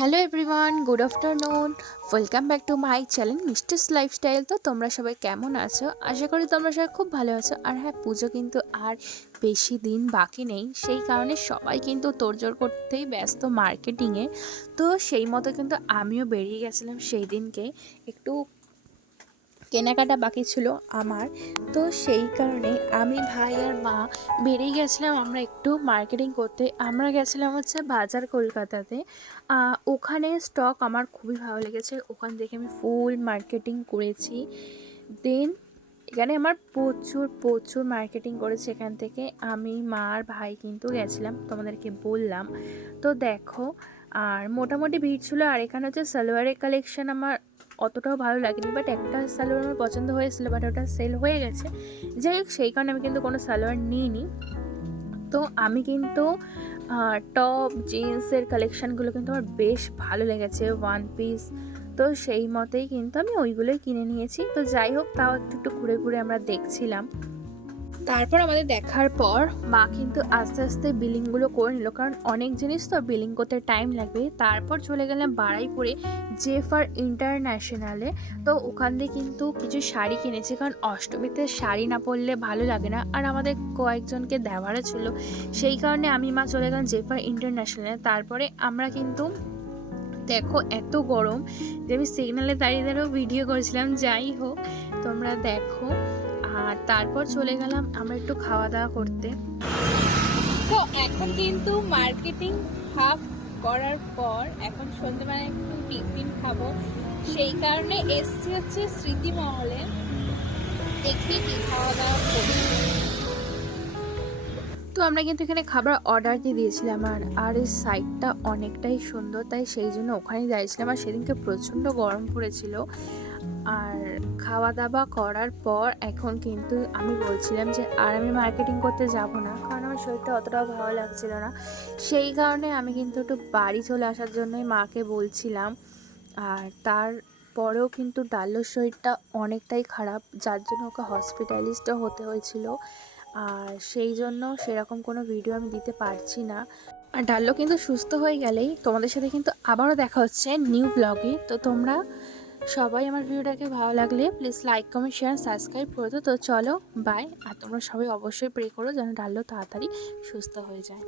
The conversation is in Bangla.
Hello everyone, good afternoon. Welcome back to my channel misters lifestyle. তো তোমরা সবাই কেমন আছো? আশা করি তোমরা সবাই খুব ভালো আছো। আর হ্যাঁ, পুজো কিন্তু আর বেশি দিন বাকি নেই, সেই কারণে সবাই কিন্তু তোড়জোড় করতেই ব্যস্ত মার্কেটিংয়ে। তো সেই মতো কিন্তু আমিও বেরিয়ে গেছিলাম সেই দিনকে। একটু কেনাকাটা বাকি ছিল আমার। তো সেই কারণে আমি, ভাই আর মা বেরিয়ে গেছিলাম আমরা একটু মার্কেটিং করতে। আমরা গেছিলাম হচ্ছে বাজার কলকাতাতে। ওখানে স্টক আমার খুবই ভালো লেগেছে, ওখান থেকে আমি ফুল মার্কেটিং করেছি। দেন এখানে আমার প্রচুর প্রচুর মার্কেটিং করেছে। এখান থেকে আমি, মা আর ভাই কিন্তু গেছিলাম, তোমাদেরকে বললাম। তো দেখো, আর মোটামুটি ভিড় ছিল। আর এখানে হচ্ছে সালোয়ারের কালেকশন আমার অতটাও ভালো লাগেনি, বাট একটা সালোয়ার আমার পছন্দ হয়েছিল, বাট ওটা সেল হয়ে গেছে। যাই হোক, সেই কারণে আমি কিন্তু কোনো সালোয়ার নিইনি। তো আমি কিন্তু টপ জিন্সের কালেকশানগুলো কিন্তু আমার বেশ ভালো লেগেছে, ওয়ান পিস। তো সেই মতেই কিন্তু আমি ওইগুলোই কিনে নিয়েছি। তো যাই হোক, তাও একটু একটু ঘুরে ঘুরে আমরা দেখছিলাম। তারপর আমাদের দেখার পর মা কিন্তু আস্তে আস্তে বিলিংগুলো করে নিল, কারণ অনেক জিনিস তো বিলিং করতে টাইম লাগবে। তারপর চলে গেলাম বারুইপুরে জেফার ইন্টারন্যাশনালে। তো ওখান দিয়ে কিন্তু কিছু শাড়ি কিনেছি, কারণ অষ্টমীতে শাড়ি না পরলে ভালো লাগে না, আর আমাদের কয়েকজনকে দেওয়ারও ছিল। সেই কারণে আমি, মা চলে গেলাম জেফার ইন্টারন্যাশনালে। তারপরে আমরা কিন্তু দেখো, এত গরম যে আমি সিগনালে দাঁড়িয়ে দাঁড়িয়েও ভিডিও করেছিলাম। যাই হোক, তোমরা দেখো। আর তারপর চলে গেলাম আমরা একটু খাওয়া দাওয়া করতে। তো এখন কিন্তু মার্কেটিং হাফ করার পর এখন সন্ধ্যেবেলা একটু টিফিন খাবো, সেই কারণে এসছি হচ্ছে স্মৃতিমহলে। দেখি কি খাওয়া দাওয়া করি। তো আমরা কিন্তু এখানে খাবার অর্ডার দিয়ে দিয়েছিলাম। আর এই সাইডটা অনেকটাই সুন্দর, তাই সেই জন্য ওখানেই দাঁড়িয়েছিলাম। আর সেদিনকে প্রচণ্ড গরম পড়েছিল। আর খাওয়া দাওয়া করার পর এখন কিন্তু আমি বলছিলাম যে আর আমি মার্কেটিং করতে যাব না, কারণ আমার শরীরটা অতটাও ভালো লাগছিল না। সেই কারণে আমি কিন্তু একটু বাড়ি চলে আসার জন্যই মাকে বলছিলাম। আর তারপরেও কিন্তু ডাল্লোর শরীরটা অনেকটাই খারাপ, যার জন্য ওকে হসপিটালিস্টও হতে হয়েছিল। আর সেই জন্য সেরকম কোনো ভিডিও আমি দিতে পারছি না। আর ডাল্লো কিন্তু সুস্থ হয়ে গেলেই তোমাদের সাথে কিন্তু আবারও দেখা হচ্ছে নিউ ব্লগে। তো তোমরা সবাই আমার ভিডিওটাকে ভালো লাগলে please like, comment, share, subscribe করে দাও। তো চলো, বাই। আর তোমরা সবাই অবশ্যই প্রে করো যেন ডাল্লো তাড়াতাড়ি সুস্থ হয়ে যায়।